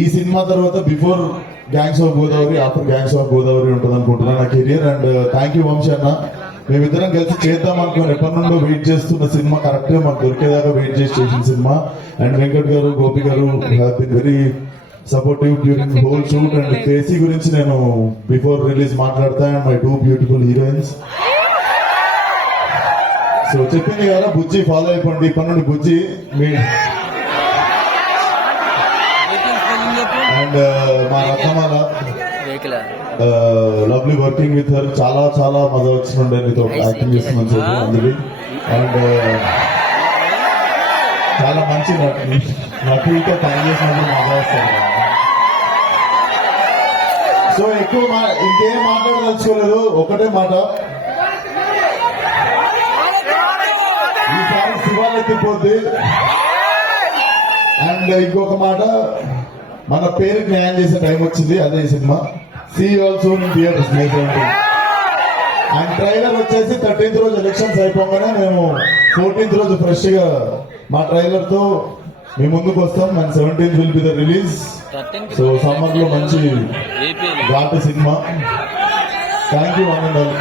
ఈ సినిమా తర్వాత before gangs of Godavari, after gangs of Godavari ఉంటుంది అనుకుంటున్నాను నా career. And thank you Vamsi అన్న, మేమిద్దరం కలిసి చేద్దాం అనుకుని ఎప్పటి నుండో వెయిట్ చేస్తున్న సినిమా కరెక్ట్ గా మాకు దొరికేదాకా వెయిట్ చేసి చేసిన cinema. And Venkat garu, Gopi garu have been very supportive during whole shoot. And KC గురించి నేను బిఫోర్ రిలీజ్ మాట్లాడతా. And my two beautiful heroines. So చెప్పింది కదా బుజ్జి ఫాలో అయిపోండి, ఇప్పటి నుండి బుజ్జి మీ. అండ్ మా రత్నమాల, లవ్లీ వర్కింగ్ విత్ హర్. చాలా చాలా మజా వచ్చిండే నీతో యాక్టింగ్ చేస్తున్నాను చెప్పి అందులో. అండ్ చాలా మంచి నటులతో పని చేసినప్పుడు మజా వస్తుంది. సో ఎక్కువ ఇంకేం మాట్లాడదలుచుకోలేదు, ఒకటే మాట, ఈసారి శివాలెత్తిపోద్ది. అండ్ ఇంకొక మాట, మన పేరుకి న్యాయం చేసే టైం వచ్చింది, అదే ఈ cinema. See also in theatres May 17. And trailer వచ్చేసి 13th రోజు ఎలక్షన్స్ అయిపోగానే మేము 14th రోజు ఫ్రెష్ గా మా ట్రైలర్ తో మీ ముందుకు వస్తాం. And 17th will be the release. So summer లో మంచి ఘాటు cinema. Thank you one and all.